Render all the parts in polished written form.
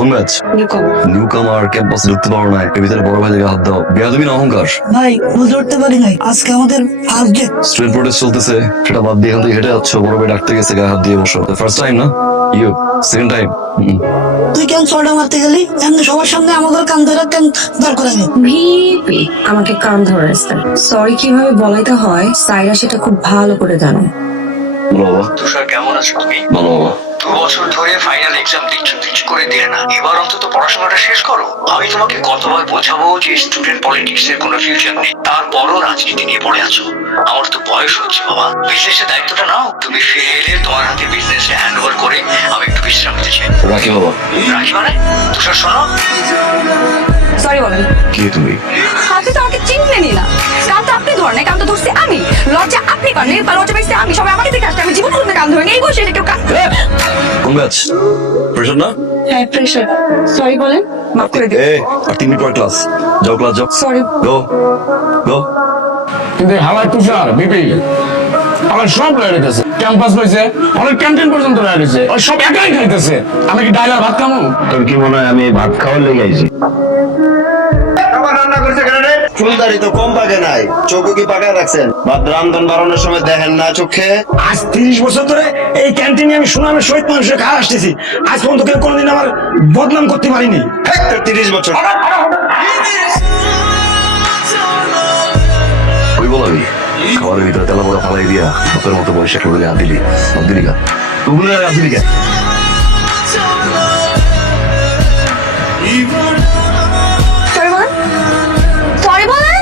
কোন batch? Newcomer ক্যাম্পাসে ঢুকতে পারো না, একটা ভিতরে বড় ভাই হাত দাও। বেয়াদবি না অহংকার? ভাই বুঝে উঠতে পারি নাই, আজকে আমাদের ফার্স্ট ডে। স্টুডেন্ট প্রোটেস্ট চলতেছে, সেটা বাদ দিয়ে এখান থেকে হেঁটে যাচ্ছ, বড় ভাই ডাকতে গেছে, গায়ে হাত দিয়ে বসো। ফার্স্ট টাইম না? You second time? তুই কেন ছড়া মারতে গেলি? এমনি সবার সামনে আমাদের কান ধরে কেন দাঁড় করালি? ভিপি আমাকে কান ধরেছে। সরি কিভাবে বলাইতে হয় সাইরা সেটা খুব ভালো করে জানো। বলো বাবা। তুষার কেমন আছো তুমি? ভালো বাবা। 2 বছর ধরে ফাইনাল এক্সাম দিচ্ছ, কিছু করে দিয়ে না, এবার অন্তত পড়াশোনাটা শেষ করো। আমি তোমাকে কতবার বোঝাবো যে স্টুডেন্ট পলিটিক্স এর কোনো ফিউচার নেই, তারপরও রাজনীতি নিয়ে পড়ে আছো। আমার তো বয়স হচ্ছে বাবা, বিজনেসের দায়িত্বটা নাও। তুমি ফিরে এলে তোমার হাতে বিজনেস হ্যান্ড ওভার করে আমি একটু বিশ্রাম নিতে চাই। রাখি বাবা। রাখি মানে? তুষার শোনো, সরি বলেন। কি তুমি? আপনি তো আমাকে চিনলেনই না। কান তো আপনি ধরেন, কান তো ধরছি আমি। লজ্জা আপনি করেন, লজ্জা পাইছি আমি। সবাই আমাকে দেখে আসছে, আমি জীবন কোনদিন কান ধরেন এই বসে কেউ কান। কোন ব্যাচ? প্রেশার না? হ্যাঁ প্রেশার। সরি বলেন, মাফ করে দিন। আর 3 মিনিট পর ক্লাস। যাও ক্লাস যাও। সরি। গো গো। কিন্তু হাওয়াই তুষার বিপি আমার সব লয়ে রেখেছে, ক্যাম্পাস হয়েছে, অনেক ক্যান্টিন পর্যন্ত লয়ে রেখেছে, ওই সব একাই খাইতেছে। আমি কি ডাইলার ভাত খামো? তোর কি মনে হয় আমি ভাত খাওয়ার লেগে আইছি? চুলদারি তো কম পাকে নাই, চোখও কি পাকায় রাখছেন? ভাত রান্ধন বাড়ানোর সময় দেখেন না চোখে? আজ 30 বছর ধরে এই ক্যান্টিনে আমি সুনামের সহিত মানুষের খাওয়া আসতেছি, আজ পর্যন্ত কেউ কোনোদিন আমার বদনাম করতে পারিনি। হ্যাঁ, তোর 30 বছর। কই বলাবি? খাবারের ভিতরে তেলা বড়া ফালাই দিয়া তোর মতো পরিষ্কার করে হাত দিলি। হাত দিলি গা তুগুলো হাত দিলি গা। সরি বলেন। সরি বলেন।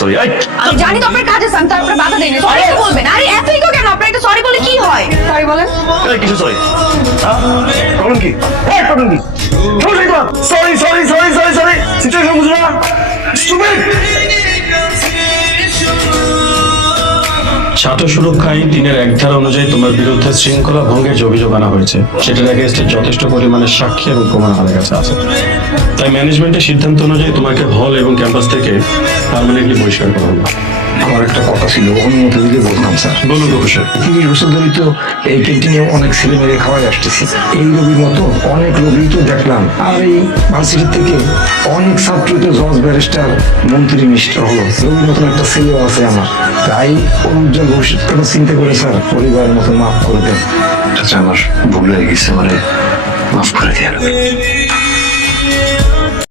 সরি। আমি জানি তো আপনার কাজ আছে, আমি তারপরে বাধা দেই না। সরি তো বলবেন। আরে এতই তো কেন? আপনার একটা সরি বলে কি হয়? সরি বলেন। কিছু সরি। প্রবলেম কি? প্রবলেম কি? Sorry sorry sorry sorry sorry, situation বুঝলো না? স্টুপিড। ছাত্র সুরক্ষা আইন 3-এর 1 ধারা অনুযায়ী তোমার বিরুদ্ধে শৃঙ্খলা ভঙ্গের যে অভিযোগ আনা হয়েছে, সেটার এগেইনস্টে যথেষ্ট পরিমাণে সাক্ষী এবং প্রমাণ আমাদের কাছে আছে। তাই ম্যানেজমেন্টের সিদ্ধান্ত অনুযায়ী তোমাকে হল এবং ক্যাম্পাস থেকে পার্মানেন্টলি বহিষ্কার করা হলো। আমার একটা কথা ছিল, অনুমতি দিলে বলতাম স্যার। বলুন প্রফেসর। 30 বছর ধরে তো এই ক্যান্টিনে অনেক ছেলে মেয়ে খাওয়াই আসতেছি, এই রবির মতো অনেক রবি তো দেখলাম। আর এই ভার্সিটি থেকে অনেক ছাত্র তো জজ ব্যারিস্টার মন্ত্রী মিনিস্টার হলো, রবির মতন একটা ছেলেও আছে আমার। তাই ওর উজ্জ্বল ভবিষ্যৎ কথা চিন্তা করে স্যার পরিবারের মতো মাফ করে দেন। আচ্ছা আমার ভুল হয়ে গেছে, মানে মাফ করে দিয়ে